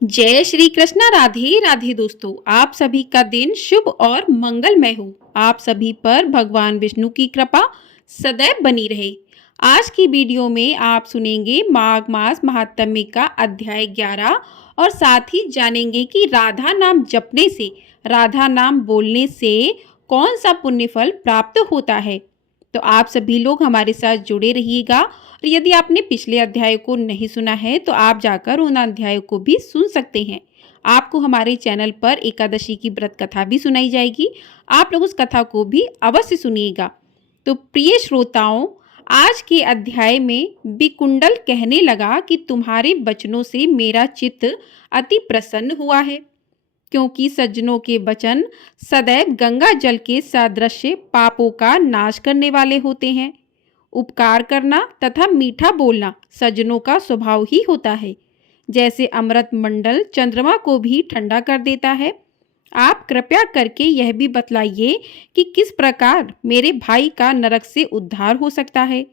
जय श्री कृष्णा। राधे राधे दोस्तों, आप सभी का दिन शुभ और मंगलमय हो। आप सभी पर भगवान विष्णु की कृपा सदैव बनी रहे। आज की वीडियो में आप सुनेंगे माघ मास महात्म्य का अध्याय 11 और साथ ही जानेंगे कि राधा नाम जपने से, राधा नाम बोलने से कौन सा पुण्य फल प्राप्त होता है। तो आप सभी लोग हमारे साथ जुड़े रहिएगा और यदि आपने पिछले अध्याय को नहीं सुना है तो आप जाकर उन अध्यायों को भी सुन सकते हैं। आपको हमारे चैनल पर एकादशी की व्रत कथा भी सुनाई जाएगी। आप लोग उस कथा को भी अवश्य सुनिएगा। तो प्रिय श्रोताओं, आज के अध्याय में विकुंडल कहने लगा कि तुम्हारे वचनों से मेरा चित्त अति प्रसन्न हुआ है, क्योंकि सज्जनों के वचन सदैव गंगा जल के सादृश्य पापों का नाश करने वाले होते हैं। उपकार करना तथा मीठा बोलना सज्जनों का स्वभाव ही होता है। जैसे अमृत मंडल चंद्रमा को भी ठंडा कर देता है। आप कृपया करके यह भी बतलाइए कि किस प्रकार मेरे भाई का नरक से उद्धार हो सकता है।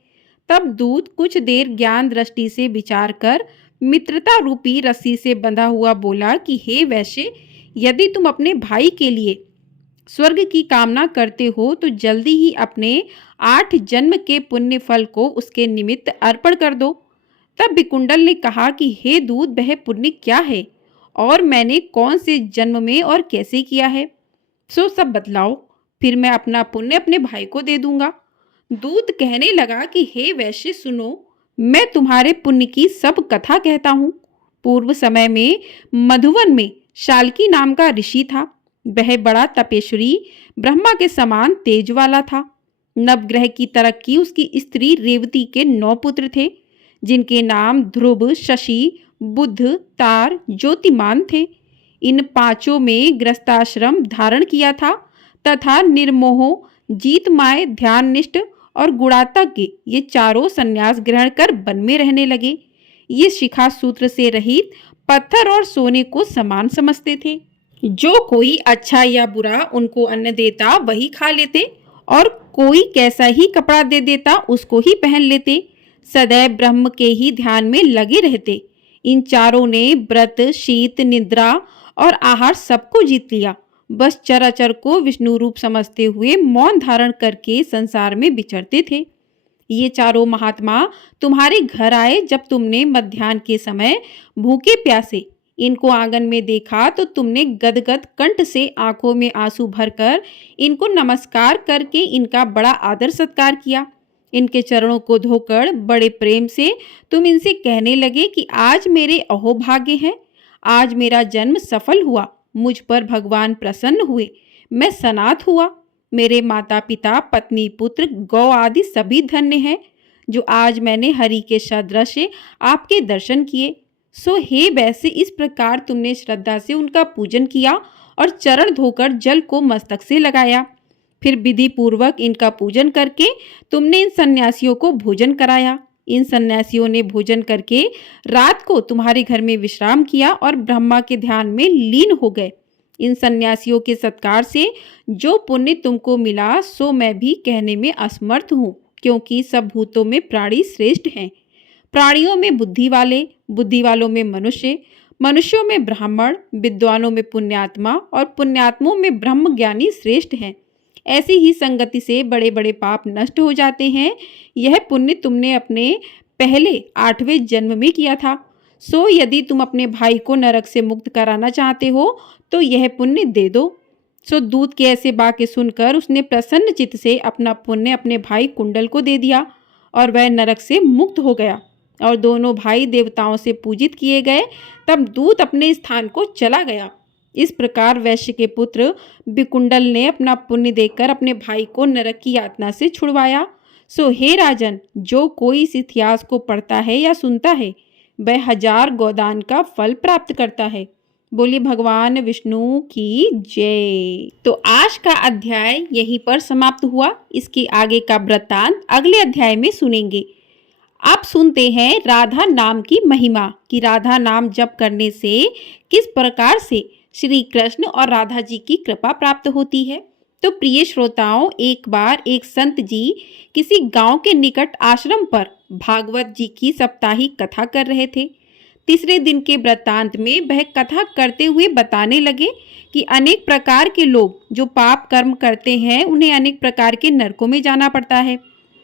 तब दूत कुछ देर ज्ञान दृष्टि से विचार कर मित्रता रूपी रस्सी से बंधा हुआ बोला कि हे वैश्य, यदि तुम अपने भाई के लिए स्वर्ग की कामना करते हो तो जल्दी ही अपने 8 जन्म के पुण्य फल को उसके निमित्त अर्पण कर दो। तब विकुंडल ने कहा कि हे दूत, वह पुण्य क्या है और मैंने कौन से जन्म में और कैसे किया है, सो सब बतलाओ, फिर मैं अपना पुण्य अपने भाई को दे दूंगा। दूत कहने लगा कि हे वैश्य सुनो, मैं तुम्हारे पुण्य की सब कथा कहता हूँ। पूर्व समय में मधुवन में शाल्की नाम का ऋषि था। वह बड़ा तपेश्वरी, ब्रह्मा के समान तेज वाला था। नवग्रह की तरक्की उसकी स्त्री रेवती के 9 पुत्र थे, जिनके नाम ध्रुव, शशि, बुध, तार, ज्योतिमान थे। इन पांचों में गृहस्थाश्रम धारण किया था तथा निर्मोह, जीतमाय, ध्याननिष्ठ और गुणात्मज्ञ ये चारों संन्यास ग्रहण कर वन में रहने लगे। ये शिखा सूत्र से रहित पत्थर और सोने को समान समझते थे। जो कोई अच्छा या बुरा उनको अन्न देता वही खा लेते और कोई कैसा ही कपड़ा दे देता उसको ही पहन लेते। सदैव ब्रह्म के ही ध्यान में लगे रहते। इन चारों ने व्रत, शीत, निद्रा और आहार सबको जीत लिया। बस चराचर को विष्णु रूप समझते हुए मौन धारण करके संसार में विचरते थे। ये चारों महात्मा तुम्हारे घर आए जब तुमने मध्याह्न के समय भूखे प्यासे इनको आंगन में देखा तो तुमने गदगद कंठ से आंखों में आंसू भरकर इनको नमस्कार करके इनका बड़ा आदर सत्कार किया। इनके चरणों को धोकर बड़े प्रेम से तुम इनसे कहने लगे कि आज मेरे अहोभाग्य हैं, आज मेरा जन्म सफल हुआ, मुझ पर भगवान प्रसन्न हुए, मैं सनाथ हुआ, मेरे माता पिता, पत्नी, पुत्र, गौ आदि सभी धन्य हैं, जो आज मैंने हरि के सदृश आपके दर्शन किए। सो हे वैसे इस प्रकार तुमने श्रद्धा से उनका पूजन किया और चरण धोकर जल को मस्तक से लगाया। फिर विधि पूर्वक इनका पूजन करके तुमने इन सन्यासियों को भोजन कराया। इन सन्यासियों ने भोजन करके रात को तुम्हारे घर में विश्राम किया और ब्रह्मा के ध्यान में लीन हो गए। इन सन्यासियों के सत्कार से जो पुण्य तुमको मिला सो मैं भी कहने में असमर्थ हूँ, क्योंकि सब भूतों में प्राणी श्रेष्ठ हैं। प्राणियों में बुद्धि वाले, बुद्धि वालों में मनुष्य, मनुष्यों में ब्राह्मण, विद्वानों में पुण्यात्मा और पुण्यात्मों में ब्रह्म ज्ञानी श्रेष्ठ हैं। ऐसी ही संगति से बड़े बड़े पाप नष्ट हो जाते हैं। यह पुण्य तुमने अपने पहले 8वें जन्म में किया था। सो यदि तुम अपने भाई को नरक से मुक्त कराना चाहते हो तो यह पुण्य दे दो। सो दूत के ऐसे बातें सुनकर उसने प्रसन्न चित्त से अपना पुण्य अपने भाई कुंडल को दे दिया और वह नरक से मुक्त हो गया और दोनों भाई देवताओं से पूजित किए गए। तब दूत अपने स्थान को चला गया। इस प्रकार वैश्य के पुत्र विकुंडल ने अपना पुण्य देकर अपने भाई को नरक की यातना से छुड़वाया। सो हे राजन, जो कोई इस इतिहास को पढ़ता है या सुनता है वह 1000 गोदान का फल प्राप्त करता है। बोलिए भगवान विष्णु की जय। तो आज का अध्याय यहीं पर समाप्त हुआ। इसके आगे का वृत्तांत अगले अध्याय में सुनेंगे। आप सुनते हैं राधा नाम की महिमा कि राधा नाम जप करने से किस प्रकार से श्री कृष्ण और राधा जी की कृपा प्राप्त होती है। तो प्रिय श्रोताओं, एक बार एक संत जी किसी गांव के निकट आश्रम पर भागवत जी की साप्ताहिक कथा कर रहे थे। तीसरे दिन के वृत्तांत में वह कथा करते हुए बताने लगे कि अनेक प्रकार के लोग जो पाप कर्म करते हैं उन्हें अनेक प्रकार के नरकों में जाना पड़ता है,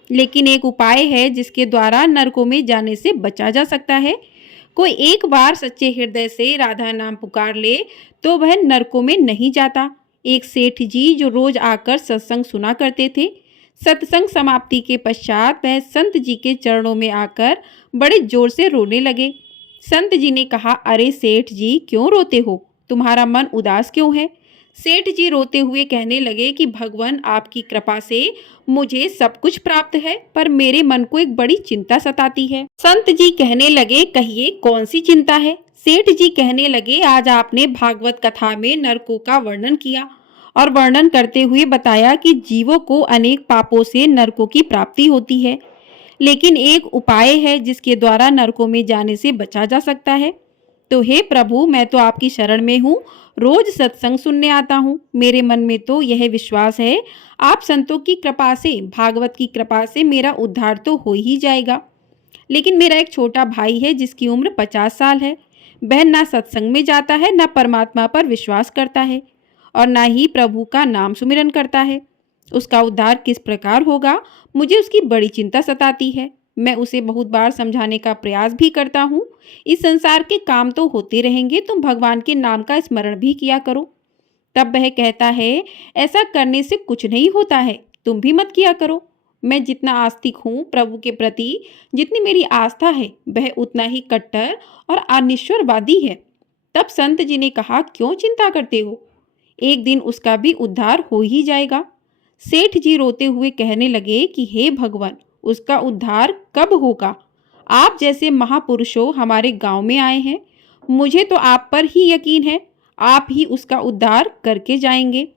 लेकिन एक उपाय है जिसके द्वारा नरकों में जाने से बचा जा सकता है। कोई एक बार सच्चे हृदय से राधा नाम पुकार ले तो वह नरकों में नहीं जाता। एक सेठ जी जो रोज आकर सत्संग सुना करते थे, सत्संग समाप्ति के पश्चात वह संत जी के चरणों में आकर बड़े जोर से रोने लगे। संत जी ने कहा, अरे सेठ जी, क्यों रोते हो? तुम्हारा मन उदास क्यों है? सेठ जी रोते हुए कहने लगे कि भगवान, आपकी कृपा से मुझे सब कुछ प्राप्त है, पर मेरे मन को एक बड़ी चिंता सताती है। संत जी कहने लगे, कहिए कौन सी चिंता है? सेठ जी कहने लगे, आज आपने भागवत कथा में नरकों का वर्णन किया और वर्णन करते हुए बताया कि जीवों को अनेक पापों से नरकों की प्राप्ति होती है, लेकिन एक उपाय है जिसके द्वारा नरकों में जाने से बचा जा सकता है। तो हे प्रभु, मैं तो आपकी शरण में हूँ, रोज सत्संग सुनने आता हूँ। मेरे मन में तो यह विश्वास है, आप संतों की कृपा से, भागवत की कृपा से मेरा उद्धार तो हो ही जाएगा। लेकिन मेरा एक छोटा भाई है जिसकी उम्र 50 साल है। वह ना सत्संग में जाता है, ना परमात्मा पर विश्वास करता है और ना ही प्रभु का नाम सुमिरन करता है। उसका उद्धार किस प्रकार होगा, मुझे उसकी बड़ी चिंता सताती है। मैं उसे बहुत बार समझाने का प्रयास भी करता हूँ। इस संसार के काम तो होते रहेंगे, तुम भगवान के नाम का स्मरण भी किया करो। तब वह कहता है, ऐसा करने से कुछ नहीं होता है, तुम भी मत किया करो। मैं जितना आस्तिक हूँ प्रभु के प्रति, जितनी मेरी आस्था है, वह उतना ही कट्टर और अनिश्वरवादी है। तब संत जी ने कहा, क्यों चिंता करते हो? एक दिन उसका भी उद्धार हो ही जाएगा। सेठ जी रोते हुए कहने लगे कि हे भगवान, उसका उद्धार कब होगा? आप जैसे महापुरुषों हमारे गांव में आए हैं, मुझे तो आप पर ही यकीन है, आप ही उसका उद्धार करके जाएंगे।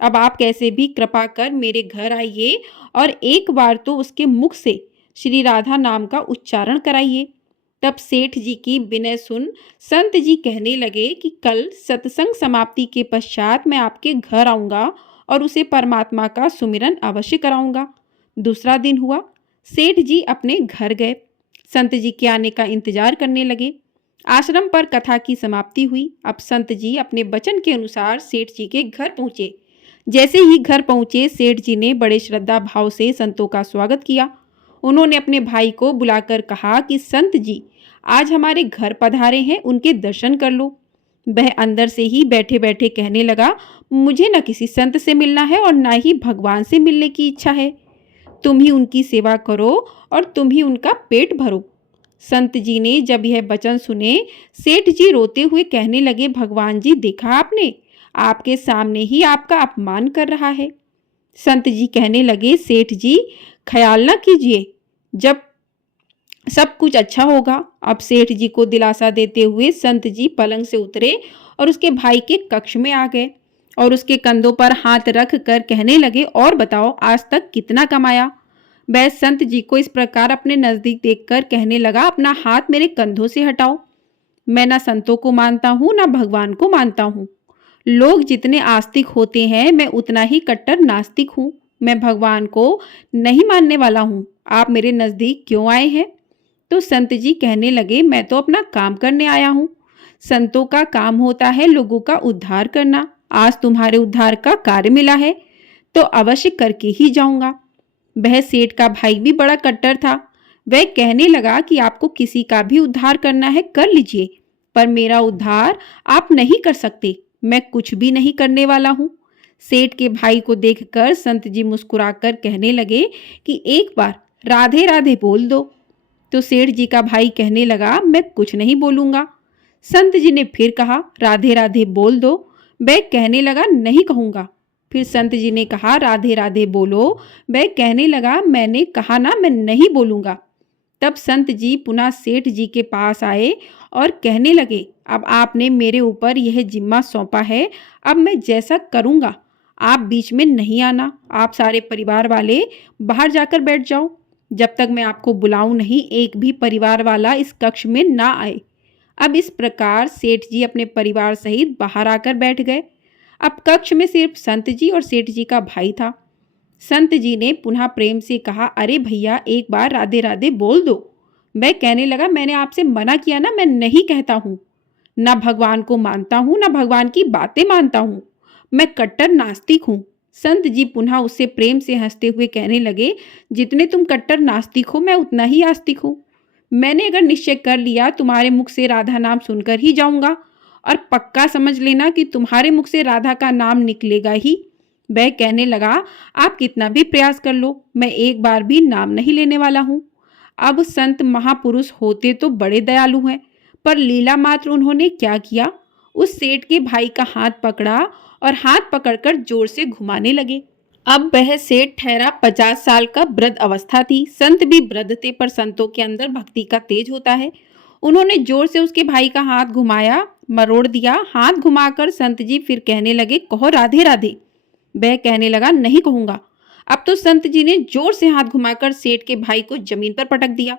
अब आप कैसे भी कृपा कर मेरे घर आइए और एक बार तो उसके मुख से श्री राधा नाम का उच्चारण कराइए। तब सेठ जी की विनय सुन संत जी कहने लगे कि कल सत्संग समाप्ति के पश्चात मैं आपके घर आऊँगा और उसे परमात्मा का सुमिरन अवश्य कराऊंगा। दूसरा दिन हुआ, सेठ जी अपने घर गए। संत जी के आने का इंतजार करने लगे। आश्रम पर कथा की समाप्ति हुई। अब संत जी अपने वचन के अनुसार सेठ जी के घर पहुंचे। जैसे ही घर पहुंचे, सेठ जी ने बड़े श्रद्धा भाव से संतों का स्वागत किया। उन्होंने अपने भाई को बुलाकर कहा कि संत जी आज हमारे घर पधारे हैं, उनके दर्शन कर लो। वह अंदर से ही बैठे बैठे कहने लगा, मुझे न किसी संत से मिलना है और ना ही भगवान से मिलने की इच्छा है। तुम ही उनकी सेवा करो और तुम ही उनका पेट भरो। संत जी ने जब यह वचन सुने, सेठ जी रोते हुए कहने लगे, भगवान जी, देखा आपने, आपके सामने ही आपका अपमान कर रहा है। संत जी कहने लगे, सेठ जी ख्याल ना कीजिए, जब सब कुछ अच्छा होगा। अब सेठ जी को दिलासा देते हुए संत जी पलंग से उतरे और उसके भाई के कक्ष में आ गए और उसके कंधों पर हाथ रख कर कहने लगे, और बताओ आज तक कितना कमाया? वह संत जी को इस प्रकार अपने नजदीक देखकर कहने लगा, अपना हाथ मेरे कंधों से हटाओ। मैं ना संतों को मानता हूँ ना भगवान को मानता हूँ। लोग जितने आस्तिक होते हैं, मैं उतना ही कट्टर नास्तिक हूँ। मैं भगवान को नहीं मानने वाला हूँ। आप मेरे नजदीक क्यों आए हैं? तो संत जी कहने लगे, मैं तो अपना काम करने आया हूँ। संतों का काम होता है लोगों का उद्धार करना। आज तुम्हारे उद्धार का कार्य मिला है तो अवश्य करके ही जाऊंगा। वह सेठ का भाई भी बड़ा कट्टर था। वह कहने लगा कि आपको किसी का भी उद्धार करना है कर लीजिए, पर मेरा उद्धार आप नहीं कर सकते। मैं कुछ भी नहीं करने वाला हूँ। सेठ के भाई को देखकर संत जी मुस्कुराकर कहने लगे कि एक बार राधे राधे बोल दो। तो सेठ जी का भाई कहने लगा, मैं कुछ नहीं बोलूंगा। संत जी ने फिर कहा, राधे राधे बोल दो। वह कहने लगा, नहीं कहूंगा। फिर संत जी ने कहा, राधे राधे बोलो। वह कहने लगा, मैंने कहा ना, मैं नहीं बोलूंगा। तब संत जी पुनः सेठ जी के पास आए और कहने लगे, अब आपने मेरे ऊपर यह जिम्मा सौंपा है, अब मैं जैसा करूंगा आप बीच में नहीं आना। आप सारे परिवार वाले बाहर जाकर बैठ जाओ। जब तक मैं आपको बुलाऊं नहीं, एक भी परिवार वाला इस कक्ष में ना आए। अब इस प्रकार सेठ जी अपने परिवार सहित बाहर आकर बैठ गए। अब कक्ष में सिर्फ संत जी और सेठ जी का भाई था। संत जी ने पुनः प्रेम से कहा, अरे भैया, एक बार राधे राधे बोल दो। वह कहने लगा, मैंने आपसे मना किया ना, मैं नहीं कहता हूँ। ना भगवान को मानता हूँ, ना भगवान की बातें मानता हूँ। मैं कट्टर नास्तिक हूँ। संत जी पुनः उससे प्रेम से हंसते हुए कहने लगे, जितने तुम कट्टर नास्तिक हो, मैं उतना ही आस्तिक हूँ। मैंने अगर निश्चय कर लिया तुम्हारे मुख से राधा नाम सुनकर ही जाऊंगा, और पक्का समझ लेना कि तुम्हारे मुख से राधा का नाम निकलेगा ही। वह कहने लगा, आप कितना भी प्रयास कर लो, मैं एक बार भी नाम नहीं लेने वाला हूँ। अब संत महापुरुष होते तो बड़े दयालु हैं, पर लीला मात्र उन्होंने क्या किया, उस सेठ के भाई का हाथ पकड़ा और हाथ पकड़कर जोर से घुमाने लगे। अब वह सेठ ठहरा 50 साल का, वृद्ध अवस्था थी। संत भी वृद्ध थे, पर संतों के अंदर भक्ति का तेज होता है। उन्होंने जोर से उसके भाई का हाथ घुमाया, मरोड़ दिया। हाथ घुमाकर संत जी फिर कहने लगे, कहो राधे राधे। वह कहने लगा, नहीं कहूंगा। अब तो संत जी ने जोर से हाथ घुमाकर सेठ के भाई को जमीन पर पटक दिया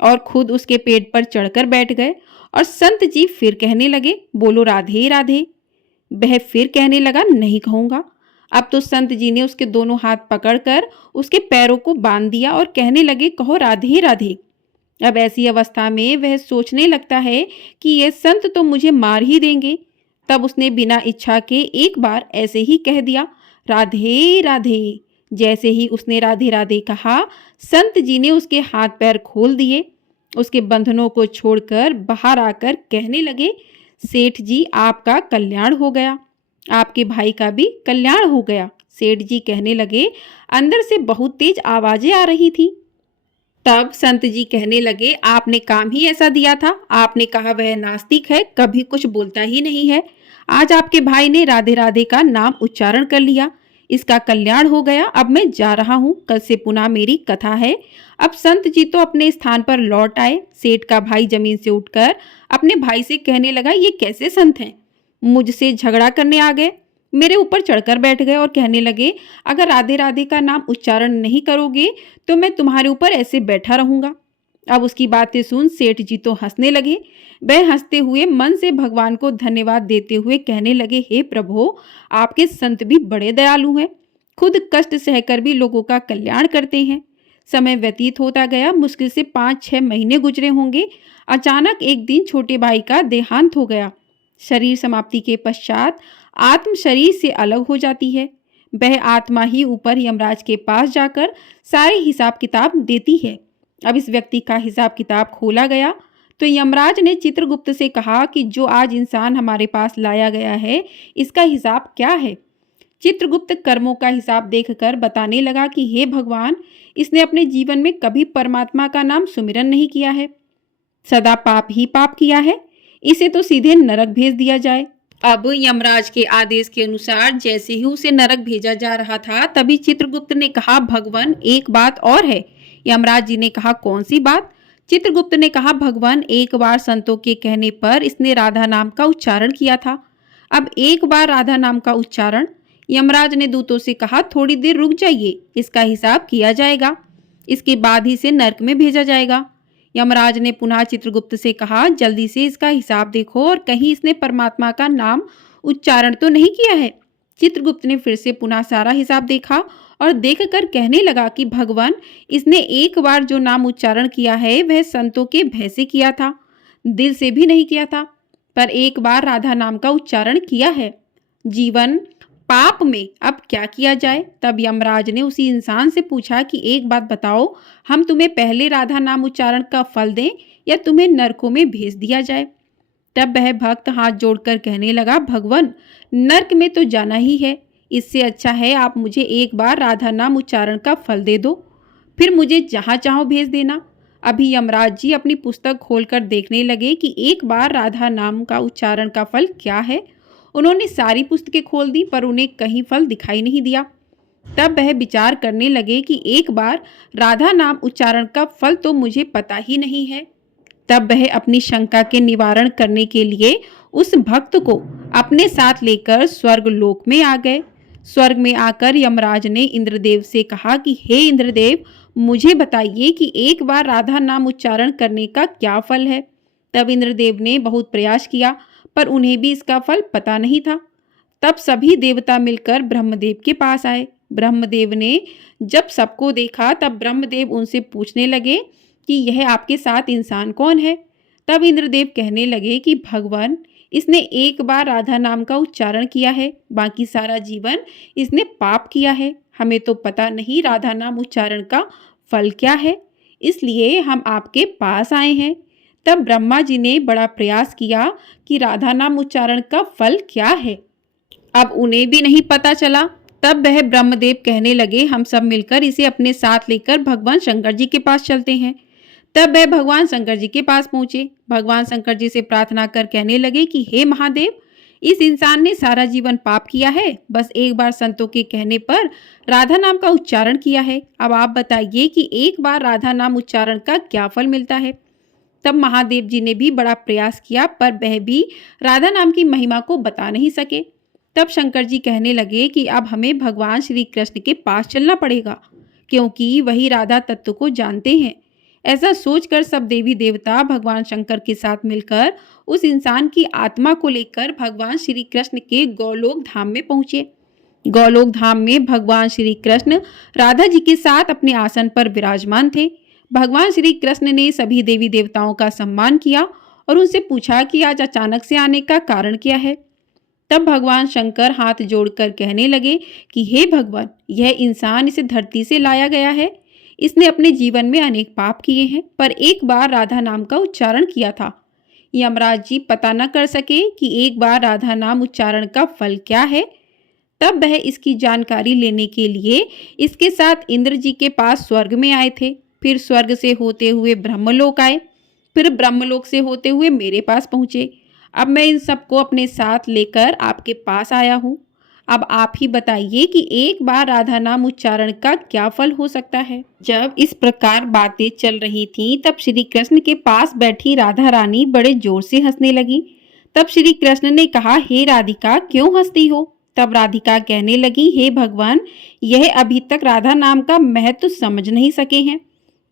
और खुद उसके पेट पर चढ़कर बैठ गए। और संत जी फिर कहने लगे, बोलो राधे राधे। वह फिर कहने लगा, नहीं कहूंगा। अब तो संत जी ने उसके दोनों हाथ पकड़कर उसके पैरों को बांध दिया और कहने लगे, कहो राधे राधे। अब ऐसी अवस्था में वह सोचने लगता है कि ये संत तो मुझे मार ही देंगे। तब उसने बिना इच्छा के एक बार ऐसे ही कह दिया, राधे राधे। जैसे ही उसने राधे राधे कहा, संत जी ने उसके हाथ पैर खोल दिए, उसके बंधनों को छोड़कर बाहर आकर कहने लगे, सेठ जी आपका कल्याण हो गया, आपके भाई का भी कल्याण हो गया। सेठ जी कहने लगे, अंदर से बहुत तेज आवाजें आ रही थी। तब संत जी कहने लगे, आपने काम ही ऐसा दिया था। आपने कहा वह नास्तिक है, कभी कुछ बोलता ही नहीं है। आज आपके भाई ने राधे राधे का नाम उच्चारण कर लिया, इसका कल्याण हो गया। अब मैं जा रहा हूँ, कल से पुनः मेरी कथा है। अब संत जी तो अपने स्थान पर लौट आए। सेठ का भाई जमीन से उठकर अपने भाई से कहने लगा, ये कैसे संत हैं, मुझसे झगड़ा करने आ गए, मेरे ऊपर चढ़कर बैठ गए और कहने लगे, अगर राधे राधे का नाम उच्चारण नहीं करोगे तो मैं तुम्हारे ऊपर ऐसे बैठा रहूंगा। अब उसकी बातें सुन सेठ जी तो हंसने लगे। वह हंसते हुए मन से भगवान को धन्यवाद देते हुए कहने लगे, हे प्रभु, आपके संत भी बड़े दयालु हैं, खुद कष्ट सहकर भी लोगों का कल्याण करते हैं। समय व्यतीत होता गया, मुश्किल से 5-6 महीने गुजरे होंगे। अचानक एक दिन छोटे भाई का देहांत हो गया। शरीर समाप्ति के पश्चात आत्म शरीर से अलग हो जाती है। वह आत्मा ही ऊपर यमराज के पास जाकर सारे हिसाब किताब देती है। अब इस व्यक्ति का हिसाब किताब खोला गया तो यमराज ने चित्रगुप्त से कहा कि जो आज इंसान हमारे पास लाया गया है, इसका हिसाब क्या है। चित्रगुप्त कर्मों का हिसाब देखकर बताने लगा कि हे भगवान, इसने अपने जीवन में कभी परमात्मा का नाम सुमिरन नहीं किया है, सदा पाप ही पाप किया है, इसे तो सीधे नरक भेज दिया जाए। अब यमराज के आदेश के अनुसार जैसे ही उसे नरक भेजा जा रहा था, तभी चित्रगुप्त ने कहा, भगवान एक बात और है। यमराज जी ने कहा, कौन सी बात। चित्रगुप्त ने कहा, भगवान एक बार संतों के कहने पर इसने राधा नाम का उच्चारण किया था। अब एक बार राधा नाम का उच्चारण। यमराज ने दूतों से कहा, थोड़ी देर रुक जाइए, इसका हिसाब किया जाएगा, इसके बाद ही से नरक में भेजा जाएगा। यमराज ने पुनः चित्रगुप्त से कहा, जल्दी से इसका हिसाब देखो और कहीं इसने परमात्मा का नाम उच्चारण तो नहीं किया है। चित्रगुप्त ने फिर से पुनः सारा हिसाब देखा और देखकर कहने लगा कि भगवान, इसने एक बार जो नाम उच्चारण किया है वह संतों के भय से किया था, दिल से भी नहीं किया था, पर एक बार राधा नाम का उच्चारण किया है। जीवन पाप में अब क्या किया जाए। तब यमराज ने उसी इंसान से पूछा कि एक बात बताओ, हम तुम्हें पहले राधा नाम उच्चारण का फल दें या तुम्हें नरकों में भेज दिया जाए। तब वह भक्त हाथ जोड़कर कहने लगा, भगवान, नरक में तो जाना ही है, इससे अच्छा है आप मुझे एक बार राधा नाम उच्चारण का फल दे दो, फिर मुझे जहाँ चाहो भेज देना। अभी यमराज जी अपनी पुस्तक खोलकर देखने लगे कि एक बार राधा नाम का उच्चारण का फल क्या है। उन्होंने सारी पुस्तकें खोल दी, पर उन्हें कहीं फल दिखाई नहीं दिया। तब वह विचार करने लगे कि एक बार राधा नाम उच्चारण का फल तो मुझे पता ही नहीं है। तब वह अपनी शंका के निवारण करने के लिए उस भक्त को अपने साथ लेकर स्वर्ग लोक में आ गए। स्वर्ग में आकर यमराज ने इंद्रदेव से कहा कि हे इंद्रदेव, मुझे बताइए कि एक बार राधा नाम उच्चारण करने का क्या फल है। तब इंद्रदेव ने बहुत प्रयास किया, पर उन्हें भी इसका फल पता नहीं था। तब सभी देवता मिलकर ब्रह्मदेव के पास आए। ब्रह्मदेव ने जब सबको देखा, तब ब्रह्मदेव उनसे पूछने लगे कि यह आपके साथ इंसान कौन है। तब इंद्रदेव कहने लगे कि भगवान, इसने एक बार राधा नाम का उच्चारण किया है, बाकी सारा जीवन इसने पाप किया है। हमें तो पता नहीं राधा नाम उच्चारण का फल क्या है, इसलिए हम आपके पास आए हैं। तब ब्रह्मा जी ने बड़ा प्रयास किया कि राधा नाम उच्चारण का फल क्या है। अब उन्हें भी नहीं पता चला। तब वह ब्रह्मदेव कहने लगे, हम सब मिलकर इसे अपने साथ लेकर भगवान शंकर जी के पास चलते हैं। तब वह भगवान शंकर जी के पास पहुंचे। भगवान शंकर जी से प्रार्थना कर कहने लगे कि हे महादेव, इस इंसान ने सारा जीवन पाप किया है, बस एक बार संतों के कहने पर राधा नाम का उच्चारण किया है। अब आप बताइए कि एक बार राधा नाम उच्चारण का क्या फल मिलता है। तब महादेव जी ने भी बड़ा प्रयास किया, पर वह भी राधा नाम की महिमा को बता नहीं सके। तब शंकर जी कहने लगे कि अब हमें भगवान श्री कृष्ण के पास चलना पड़ेगा, क्योंकि वही राधा तत्व को जानते हैं। ऐसा सोचकर सब देवी देवता भगवान शंकर के साथ मिलकर उस इंसान की आत्मा को लेकर भगवान श्री कृष्ण के गौलोक धाम में पहुंचे। गौलोक धाम में भगवान श्री कृष्ण राधा जी के साथ अपने आसन पर विराजमान थे। भगवान श्री कृष्ण ने सभी देवी देवताओं का सम्मान किया और उनसे पूछा कि आज अचानक से आने का कारण क्या है। तब भगवान शंकर हाथ जोड़कर कहने लगे कि हे भगवान, यह इंसान इसे धरती से लाया गया है। इसने अपने जीवन में अनेक पाप किए हैं, पर एक बार राधा नाम का उच्चारण किया था। यमराज जी पता न कर सके कि एक बार राधा नाम उच्चारण का फल क्या है। तब वह इसकी जानकारी लेने के लिए इसके साथ इंद्र जी के पास स्वर्ग में आए थे। फिर स्वर्ग से होते हुए ब्रह्मलोक आए, फिर ब्रह्मलोक से होते हुए मेरे पास पहुंचे। अब मैं इन सबको अपने साथ लेकर आपके पास आया हूँ। अब आप ही बताइए कि एक बार राधा नाम उच्चारण का क्या फल हो सकता है। जब इस प्रकार बातें चल रही थीं, तब श्री कृष्ण के पास बैठी राधा रानी बड़े जोर से हंसने लगी। तब श्री कृष्ण ने कहा, हे राधिका, क्यों हंसती हो। तब राधिका कहने लगी, हे भगवान, यह अभी तक राधा नाम का महत्व समझ नहीं सके हैं।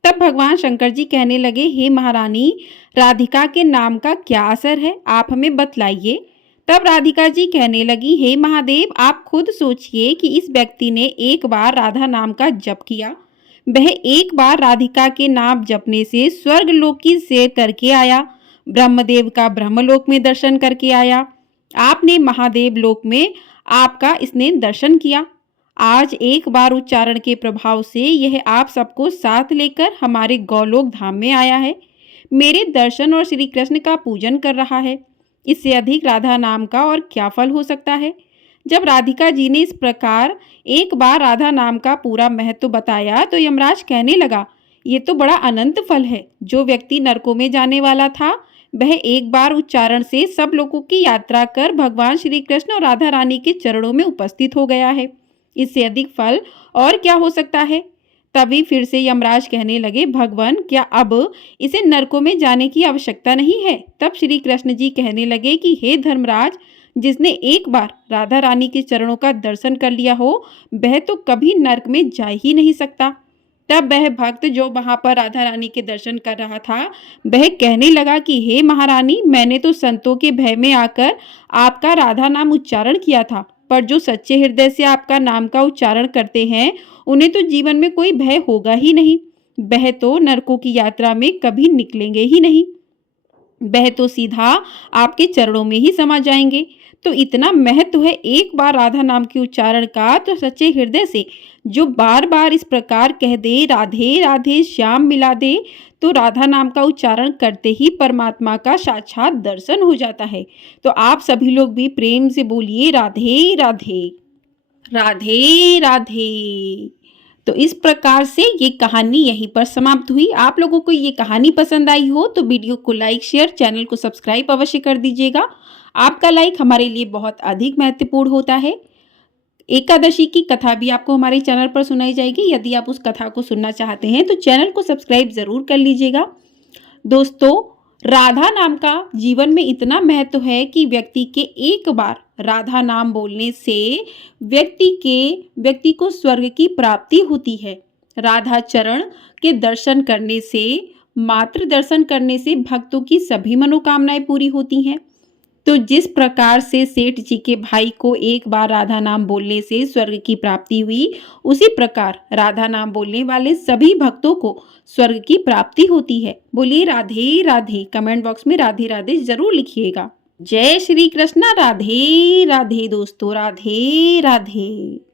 तब भगवान शंकर जी कहने लगे, हे महारानी, राधिका के नाम का क्या असर है, आप हमें बतलाइए। तब राधिका जी कहने लगी, हे महादेव, आप खुद सोचिए कि इस व्यक्ति ने एक बार राधा नाम का जप किया। वह एक बार राधिका के नाम जपने से स्वर्ग लोक की सैर करके आया, ब्रह्मदेव का ब्रह्मलोक में दर्शन करके आया। आपने महादेव लोक में आपका इसने दर्शन किया। आज एक बार उच्चारण के प्रभाव से यह आप सबको साथ लेकर हमारे गौलोक धाम में आया है, मेरे दर्शन और श्री कृष्ण का पूजन कर रहा है। इससे अधिक राधा नाम का और क्या फल हो सकता है। जब राधिका जी ने इस प्रकार एक बार राधा नाम का पूरा महत्व बताया, तो यमराज कहने लगा, ये तो बड़ा अनंत फल है। जो व्यक्ति नरकों में जाने वाला था, वह एक बार उच्चारण से सब लोगों की यात्रा कर भगवान श्री कृष्ण और राधा रानी के चरणों में उपस्थित हो गया है। इससे अधिक फल और क्या हो सकता है। तभी फिर से यमराज कहने लगे, भगवान, क्या अब इसे नरकों में जाने की आवश्यकता नहीं है। तब श्री कृष्ण जी कहने लगे कि हे धर्मराज, जिसने एक बार राधा रानी के चरणों का दर्शन कर लिया हो, वह तो कभी नरक में जा ही नहीं सकता। तब वह भक्त जो वहां पर राधा रानी के दर्शन कर रहा था, वह कहने लगा कि हे महारानी, मैंने तो संतों के भय में आकर आपका राधा नाम उच्चारण किया था, पर जो सच्चे हृदय से आपका नाम का उच्चारण करते हैं, उन्हें तो जीवन में कोई भय होगा ही नहीं। वह तो नरकों की यात्रा में कभी निकलेंगे ही नहीं, वह तो सीधा आपके चरणों में ही समा जाएंगे। तो इतना महत्व है एक बार राधा नाम के उच्चारण का, तो सच्चे हृदय से जो बार बार इस प्रकार कह दे, राधे राधे श्याम मिला दे, तो राधा नाम का उच्चारण करते ही परमात्मा का साक्षात दर्शन हो जाता है। तो आप सभी लोग भी प्रेम से बोलिए, राधे राधे, राधे राधे। तो इस प्रकार से ये कहानी यहीं पर समाप्त हुई। आप लोगों को ये कहानी पसंद आई हो तो वीडियो को लाइक, शेयर, चैनल को सब्सक्राइब अवश्य कर दीजिएगा। आपका लाइक हमारे लिए बहुत अधिक महत्वपूर्ण होता है। एकादशी की कथा भी आपको हमारे चैनल पर सुनाई जाएगी। यदि आप उस कथा को सुनना चाहते हैं तो चैनल को सब्सक्राइब जरूर कर लीजिएगा। दोस्तों, राधा नाम का जीवन में इतना महत्व है कि व्यक्ति के एक बार राधा नाम बोलने से व्यक्ति को स्वर्ग की प्राप्ति होती है। राधा चरण के दर्शन करने से, मात्र दर्शन करने से भक्तों की सभी मनोकामनाएं पूरी होती हैं। तो जिस प्रकार से सेठ जी के भाई को एक बार राधा नाम बोलने से स्वर्ग की प्राप्ति हुई, उसी प्रकार राधा नाम बोलने वाले सभी भक्तों को स्वर्ग की प्राप्ति होती है। बोलिए राधे राधे। कमेंट बॉक्स में राधे राधे जरूर लिखिएगा। जय श्री कृष्णा। राधे राधे दोस्तों, राधे राधे।